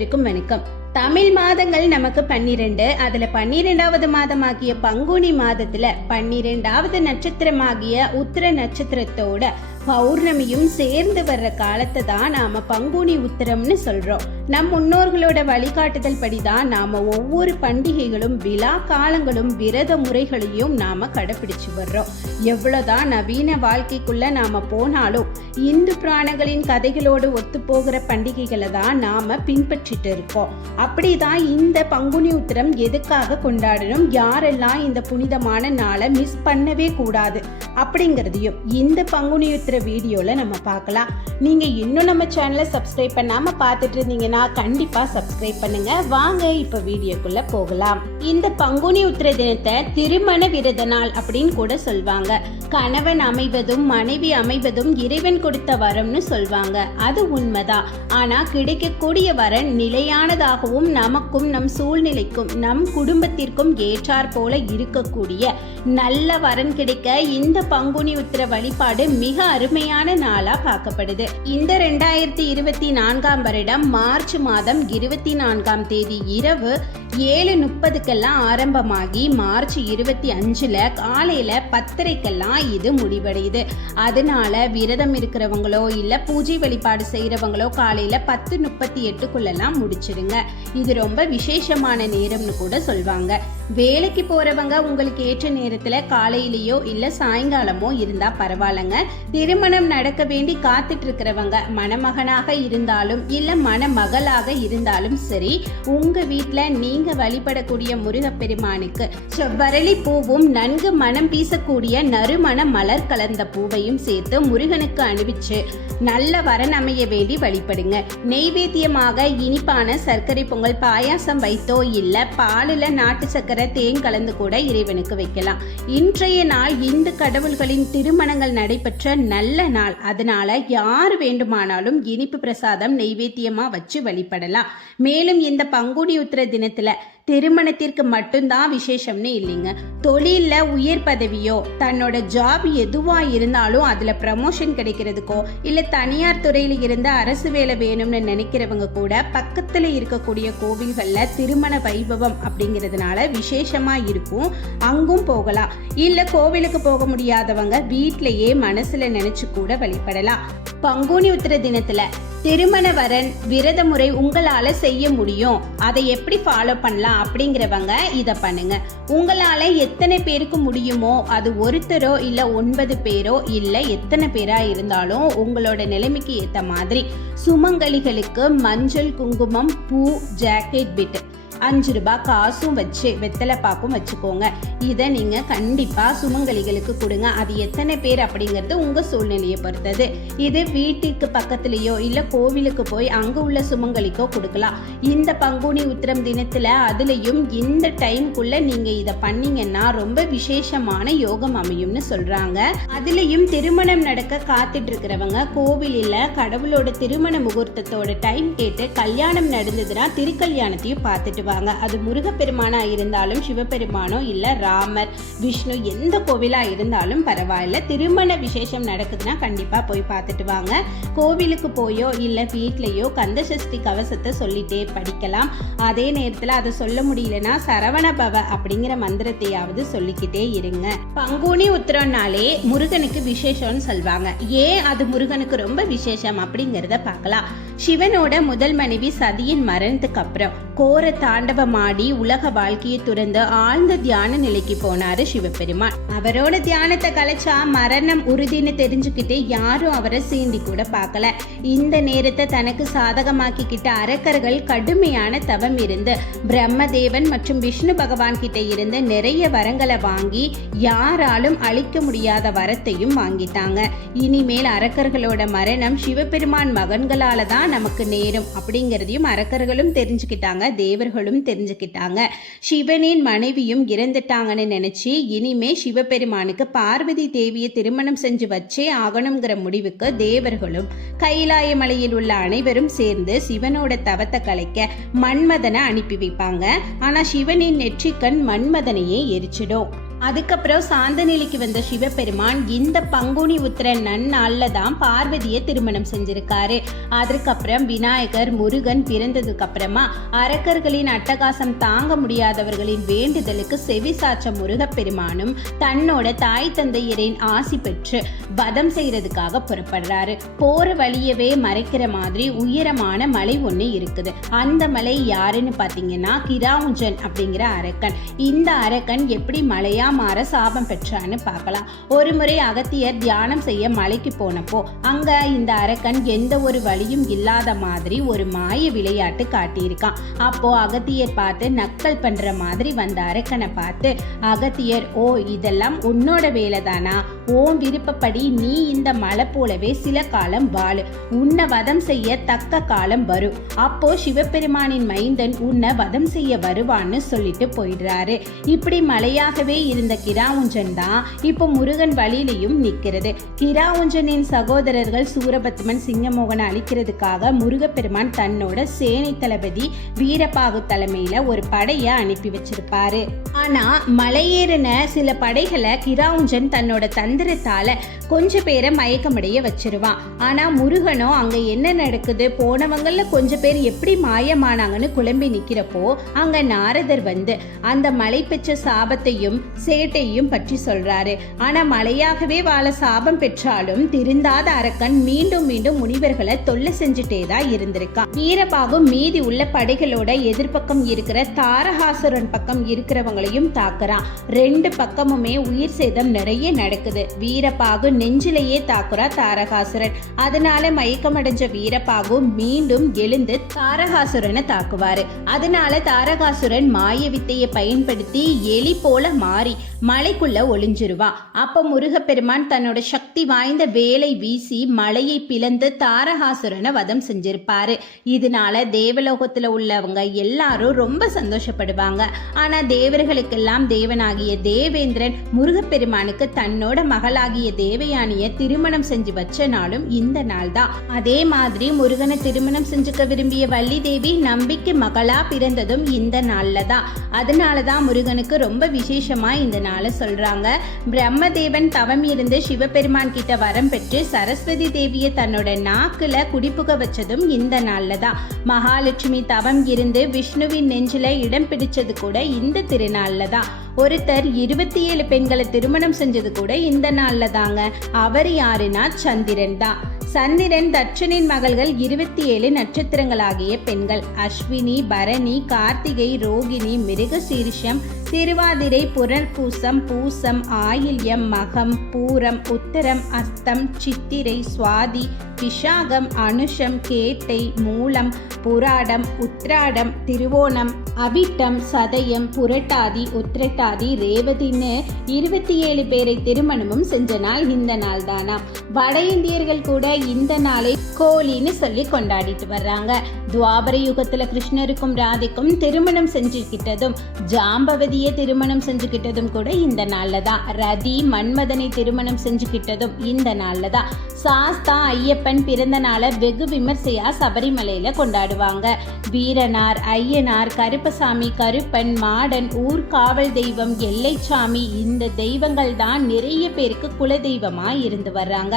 அனைவருக்கும் வணக்கம். தமிழ் மாதங்கள் நமக்கு பன்னிரண்டு அதுல பன்னிரெண்டாவது மாதமாகிய பங்குனி மாதத்துல பன்னிரெண்டாவது நட்சத்திரமாகிய உத்திர நட்சத்திரத்தோட பௌர்ணமியும் சேர்ந்து வர்ற காலத்தை தான் நாம பங்குனி உத்திரம்னு சொல்றோம். நம் முன்னோர்களோட வழிகாட்டுதல் படிதான் நாம ஒவ்வொரு பண்டிகைகளும் விழா காலங்களும் விரத முறைகளையும் நாம கடைபிடிச்சு வர்றோம். எவ்வளவுதான் நவீன வாழ்க்கைக்குள்ள நாம போனாலும் இந்து புராணங்களின் கதைகளோடு ஒத்து போகிற பண்டிகைகளை தான் நாம பின்பற்றிட்டு இருக்கோம். அப்படிதான் இந்த பங்குனி உத்திரம் எதுக்காக கொண்டாடணும் யாரெல்லாம் இந்த புனிதமான நாளை மிஸ் பண்ணவே கூடாது அப்படிங்கிறதையும் இந்த பங்குனி உத்திர வீடியோவில் நம்ம பார்க்கலாம். நீங்கள் இன்னும் நம்ம சேனலை சப்ஸ்கிரைப் பண்ணாமல் பார்த்துட்டு இருந்தீங்கன்னா கண்டிப்பாக சப்ஸ்கிரைப் பண்ணுங்க. வாங்க இப்போ வீடியோக்குள்ள போகலாம். இந்த பங்குனி உத்திர தினத்தை திருமண விரத நாள் அப்படின்னு கூட சொல்வாங்க. கணவன் அமைவதும் மனைவி அமைவதும் இறைவன் கொடுத்த வரம்னு சொல்வாங்க. அது உண்மைதான். ஆனால் கிடைக்கக்கூடிய வரன் நிலையானதாகவும் நமக்கும் நம் சூழ்நிலைக்கும் நம் குடும்பத்திற்கும் ஏற்றார் போல இருக்கக்கூடிய நல்ல வரன் கிடைக்க இந்த பங்குனி உத்திர வழிபாடு மிக அருமையான நாளா பார்க்கப்படுது. இந்த ரெண்டாயிரத்தி இருபத்தி நான்காம் வருடம் மார்ச் மாதம் இருபத்தி நான்காம் தேதி இரவு ஏழு முப்பதுக்கெல்லாம் ஆரம்பமாகி மார்ச் இருபத்தி அஞ்சில் காலையில் பத்தரைக்கெல்லாம் இது முடிவடையுது. அதனால விரதம் இருக்கிறவங்களோ இல்லை பூஜை வழிபாடு செய்கிறவங்களோ காலையில் பத்து முப்பத்தி எட்டுக்குள்ளெல்லாம் முடிச்சிடுங்க. இது ரொம்ப விசேஷமான நேரம்னு கூட சொல்வாங்க. வேலைக்கு போறவங்க உங்களுக்கு ஏற்ற நேரத்துல காலையிலயோ இல்ல சாயங்காலமோ இருந்தா பரவாயில்லைங்க. திருமணம் நடக்க வேண்டி காத்துட்டு இருக்கிறவங்க மணமகனாக இருந்தாலும் இல்ல மணமகளாக இருந்தாலும் சரி உங்க நீ நீங்க வழிபடக்கூடிய முருகப்பெருமானுக்கு செவ்வரளி பூவும் நன்கு மனம் வீசக்கூடிய நறுமண மலர் கலந்த பூவையும் சேர்த்து முருகனுக்கு அணிவிச்சு நல்ல வரன் அமைய வேண்டி வழிபடுங்க. நெய்வேத்தியமாக இனிப்பான சர்க்கரை பொங்கல் பாயாசம் வைத்தோ இல்ல பாலில் நாட்டு சர்க்கரை தேன் கலந்து கூட இறைவனுக்கு வைக்கலாம். இன்றைய நாள் இந்து கடவுள்களின் திருமணங்கள் நடைபெற்ற நல்ல நாள். அதனால யார் வேண்டுமானாலும் இனிப்பு பிரசாதம் நெய்வேத்தியமா வச்சு வழிபடலாம். மேலும் இந்த பங்குனி உத்திர தினத்துல இல்லை திருமணத்திற்கு மட்டும்தான் விசேஷம்னு இல்லைங்க. தொழிலில் உயர் பதவியோ தன்னோட ஜாப் எதுவாக இருந்தாலும் அதில் ப்ரமோஷன் கிடைக்கிறதுக்கோ இல்லை தனியார் துறையில் இருந்த அரசு வேலை வேணும்னு நினைக்கிறவங்க கூட பக்கத்தில் இருக்கக்கூடிய கோவில்களில் திருமண வைபவம் அப்படிங்கிறதுனால விசேஷமாக இருக்கும். அங்கும் போகலாம். இல்லை கோவிலுக்கு போக முடியாதவங்க வீட்டிலையே மனசில் நினச்சி கூட வழிபடலாம். பங்குனி உத்திர தினத்தில் திருமண வரன் விரத முறை உங்களால் செய்ய முடியும். அதை எப்படி ஃபாலோ பண்ணலாம் அப்படிங்கிறவங்க இதை பண்ணுங்க. உங்களால எத்தனை பேருக்கு முடியுமோ அது ஒருத்தரோ இல்ல ஒன்பது பேரோ இல்ல எத்தனை பேரா இருந்தாலும் உங்களோட நிலைமைக்கு ஏத்த மாதிரி சுமங்கலிகளுக்கு மஞ்சள் குங்குமம் பூ ஜாக்கெட் பிட் அஞ்சு ரூபாய் காசும் வச்சு வெத்தலை பாக்கும் வச்சுக்கோங்க. இதை நீங்கள் கண்டிப்பாக சுமங்கலிகளுக்கு கொடுங்க. அது எத்தனை பேர் அப்படிங்கிறது உங்கள் சூழ்நிலையை பொறுத்தது. இது வீட்டுக்கு பக்கத்துலேயோ இல்லை கோவிலுக்கு போய் அங்கே உள்ள சுமங்கலிக்கோ கொடுக்கலாம். இந்த பங்குனி உத்திரம் தினத்தில் அதுலேயும் இந்த டைம்குள்ளே நீங்கள் இதை பண்ணீங்கன்னா ரொம்ப விசேஷமான யோகம் அமையும்னு சொல்கிறாங்க அதுலேயும் திருமணம் நடக்க காத்துட்டு இருக்கிறவங்க கோவிலில் கடவுளோட திருமண முகூர்த்தத்தோட டைம் கேட்டு கல்யாணம் நடந்ததுன்னா திருக்கல்யாணத்தையும் பார்த்துட்டு வாங்க அது முருகப்பெருமானா இருந்தாலும் சிவபெருமானோ இல்ல ராமர் விஷ்ணு எந்த கோவிலா இருந்தாலும் பரவாயில்ல. திருமண விசேஷம் நடக்குதுன்னா கண்டிப்பா போய் பார்த்துட்டு வாங்க. கோவிலுக்கு போயோ இல்ல வீட்லயோ கந்த சஷ்டி கவசத்தை சொல்லிட்டே படிக்கலாம். அதே நேரத்துல அதை சொல்ல முடியலன்னா சரவண பவ அப்படிங்கிற மந்திரத்தையாவது சொல்லிக்கிட்டே இருங்க. பங்குனி உத்திரம்னாலே முருகனுக்கு விசேஷம்னு சொல்வாங்க. ஏன் அது முருகனுக்கு ரொம்ப விசேஷம் அப்படிங்கிறத பார்க்கலாம். சிவனோட முதல் மனைவி சதியின் மரணத்துக்கு அப்புறம் கோரத்தால் தாண்டவமாடி உலக வாழ்க்கையை துறந்து ஆழ்ந்த தியான நிலைக்கு போனாரு சிவபெருமான். அவரோட தியானத்தை கலைச்சா மரணம் உறுதின்னு தெரிஞ்சுக்கிட்டு யாரும் அவரை சீண்டி கூட பார்க்கல. இந்த நேரத்தை தனக்கு சாதகமாக்கிக்கிட்ட அரக்கர்கள் கடுமையான தவம் இருந்து பிரம்மதேவன் மற்றும் விஷ்ணு பகவான் கிட்ட இருந்து நிறைய வரங்களை வாங்கி யாராலும் அழிக்க முடியாத வரத்தையும் வாங்கிட்டாங்க. இனிமேல் அரக்கர்களோட மரணம் சிவபெருமான் மகன்களால தான் நமக்கு நேரும் அப்படிங்கிறதையும் அரக்கர்களும் தெரிஞ்சுக்கிட்டாங்க தேவர்களும். தெரிஞ்சுக்கிட்டாங்க. சிவனின் மனைவியும் இறந்துட்டாங்கன்னு நினைச்சு இனிமே சிவபெருமானுக்கு பார்வதி தேவியை திருமணம் செஞ்சு வச்சே ஆகணுங்கிற முடிவுக்கு தேவர்களும் கைலாய மலையில் உள்ள அனைவரும் சேர்ந்து சிவனோட தவத்தை கலைக்க மன்மதனை அனுப்பி வைப்பாங்க. ஆனா சிவனின் நெற்றிக்கண் மன்மதனையே எரிச்சிடும். அதுக்கப்புறம் சாந்தநிலைக்கு வந்த சிவபெருமான் இந்த பங்குனி உத்திர நன்னாளில் தான் பார்வதியை திருமணம் செஞ்சிருக்காரு. அதுக்கப்புறம் விநாயகர் முருகன் பிறந்ததுக்கு அப்புறமா அரக்கர்களின் அட்டகாசம் தாங்க முடியாதவர்களின் வேண்டுதலுக்கு செவி சாச்ச முருகப்பெருமானும் தன்னோட தாய் தந்தையரின் ஆசி பெற்று வதம் செய்யறதுக்காக புறப்படுறாரு. போற வழியவே மறைக்கிற மாதிரி உயரமான மலை ஒன்று இருக்குது. அந்த மலை யாருன்னு பார்த்தீங்கன்னா கிராவுஞ்சன் அப்படிங்கிற அரக்கன். இந்த அரக்கன் எப்படி மலையா மாற சாபம் பெற்றான்னு பார்க்கலாம். ஒரு முறை அகத்தியர் தியானம் செய்ய மலைக்கு போனப்போ அங்க இந்த அரக்கன் எந்த ஒரு வழியும் இல்லாத மாதிரி ஒரு மாய விளையாட்டு காட்டியிருக்கான். அப்போ அகத்தியர் பார்த்து நக்கல் பண்ற மாதிரி வந்த அரக்கனை பார்த்து அகத்தியர் ஓ இதெல்லாம் உன்னோட வேலை தானா ஓன் விருப்பப்படி நீ இந்த மலை போலவே சில காலம் வாழு. உன்னை வதம் செய்ய தக்க காலம் வரும் அப்போ சிவபெருமானின் மைந்தன் உன்னை வதம் செய்ய வருவான்னு சொல்லிட்டு போயிடுறாரு. இப்படி மலையாகவே இருந்த கிராவுஞ்சன் தான் இப்போ முருகன் வழியிலையும் நிற்கிறது. கிராவுஞ்சனின் சகோதரர்கள் சூரபத்மன் சிங்கமோகனை அழிக்கிறதுக்காக முருகப்பெருமான் தன்னோட சேனை தளபதி வீரபாகு தலைமையில ஒரு படையை அனுப்பி வச்சிருப்பாரு. ஆனா மலையேறின சில படைகளை கிராவுஞ்சன் தன்னோட தந்திரத்தால கொஞ்ச பேரை மயக்கமடைய வச்சிருவான் ஆனா முருகனோ அங்க என்ன நடக்குது? போனவங்கள கொஞ்ச பேர் எப்படி மாயமானாங்கன்னு குழம்பி நிக்கிறப்போ அங்க நாரதர் வந்து அந்த மலை பெற்ற சாபத்தையும் சேட்டையும் பற்றி சொல்றாரு. ஆனா மலையாகவே வாழ சாபம் பெற்றாலும் திருந்தாத அரக்கன் மீண்டும் மீண்டும் முனிவர்களை தொல்லை செஞ்சுட்டே தான் இருந்திருக்கான் வீரபாகு மீதி உள்ள படைகளோட எதிர்ப்பக்கம் இருக்கிற தாரகாசுரன் பக்கம் இருக்கிறவங்களையும் தாக்குறான். ரெண்டு பக்கமுமே உயிர் சேதம் நிறைய நடக்குது. வீரபாகு நெஞ்சிலேயே தாக்குறா தாரகாசுரன். அதனால மயக்கமடைஞ்ச வீரப்பாகு மீண்டும் எழுந்து தாரகாசுரனை தாக்குவாரு. அதனால தாரகாசுரன் மாய வித்தையை பயன்படுத்தி எலி போல மாறி மலைக்குள்ள ஒளிஞ்சிருவா. அப்ப முருகப்பெருமான் தன்னோட சக்தி வாய்ந்த வேலை வீசி மலையை பிளந்து தாரகாசுரனை வதம் செஞ்சிருப்பாரு. இதனால தேவலோகத்துல உள்ளவங்க எல்லாரும் ரொம்ப சந்தோஷப்படுவாங்க. ஆனா தேவர்களுக்கெல்லாம் தேவனாகிய தேவேந்திரன் முருகப்பெருமானுக்கு தன்னோட மகளாகிய தேவயானிய திருமணம் செஞ்சு வச்ச நாளும் இந்த நாள் தான் அதே மாதிரி முருகனை திருமணம் செஞ்சுக்க விரும்பிய வள்ளி தேவி நம்பிக்கை மகளா பிறந்ததும் இந்த நாள்ல தான் அதனால தான் முருகனுக்கு ரொம்ப விசேஷமா இந்த நாள் சொல்றாங்க. பிரம்மதேவன் தவம் இருந்து சிவபெருமான் கிட்ட வரம் பெற்று சரஸ்வதி தேவியை தன்னோட நாக்குல குடிப்புக வச்சதும் இந்த நாள்ல தான். மகாலட்சுமி தவம் இருந்து விஷ்ணுவின் நெஞ்சில இடம் பிடிச்சது கூட இந்த திருநாள்ல தான். ஒருத்தர் இருபத்தி ஏழு பெண்களை திருமணம் செஞ்சது கூட இந்த நாள்ல தாங்க. அவர் யாருன்னா சந்திரன் தான். சந்திரன் தட்சனின் மகள்கள் இருபத்தி ஏழு நட்சத்திரங்களாகிய பெண்கள். அஸ்வினி பரணி கார்த்திகை ரோகிணி மிருகசீரிஷம் திருவாதிரை புனர்பூசம் பூசம் ஆயில்யம் மகம் பூரம் உத்தரம் அஸ்தம் சித்திரை சுவாதி விஷாகம் அனுஷம் கேட்டை மூலம் புராடம் உத்ராடம் திருவோணம் அவிட்டம் சதயம் புரட்டாதி உத்திரட்டாதி ரேவதின்னு இருபத்தி ஏழு பேரை திருமணமும் செஞ்ச நாள் இந்த நாள் தானா வட இந்தியர்கள் கூட இந்த நாளை கோலின்னு சொல்லி கொண்டாடிட்டு வர்றாங்க. துவாபர யுகத்துல கிருஷ்ணருக்கும் ராதைக்கும் திருமணம் செஞ்சுக்கிட்டதும் ஜாம்பவதி ரதியை திருமணம் செஞ்சுக்கிட்டதும் கூட இந்த நாளில் தான் ரதி மன்மதனை திருமணம் செஞ்சுக்கிட்டதும் இந்த நாள்ல தான் சாஸ்தா ஐயப்பன் பிறந்த நாளை வெகு விமர்சையாக சபரிமலையில கொண்டாடுவாங்க. வீரனார் ஐயனார் கருப்பசாமி கருப்பன் மாடன் ஊர் காவல் தெய்வம் எல்லைச்சாமி இந்த தெய்வங்கள் தான் நிறைய பேருக்கு குலதெய்வமா இருந்து வர்றாங்க.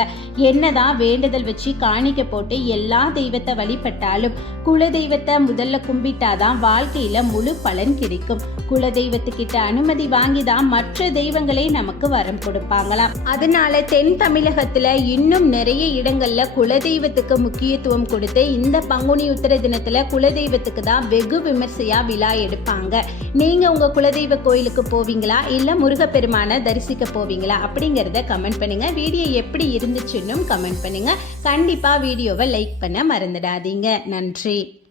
என்னதான் வேண்டுதல் வச்சு காணிக்க போட்டு எல்லா தெய்வத்தை வழிபட்டாலும் குலதெய்வத்தை முதல்ல கும்பிட்டாதான் வாழ்க்கையில முழு பலன் கிடைக்கும். கிட்ட அனுமதி வாங்கி தான் மற்ற தெய்வங்களே நமக்கு வரம் கொடுப்பாங்களாம். அதனால தென் தமிழகத்துல இன்னும் நிறைய இடங்கள்ல குலதெய்வத்துக்கு முக்கியத்துவம் கொடுத்து இந்த பங்குனி உத்திர தினத்துல குலதெய்வத்துக்கு தான் வெகு விமர்சையா விழா எடுப்பாங்க. நீங்க உங்க குலதெய்வ கோயிலுக்கு போவீங்களா? இல்ல முருகப்பெருமான தரிசிக்க போவீங்களா? அப்படிங்கறத கமெண்ட் பண்ணுங்க. வீடியோ எப்படி இருந்துச்சுன்னு கமெண்ட் பண்ணுங்க. கண்டிப்பா வீடியோவை லைக் பண்ண மறந்துடாதீங்க. நன்றி.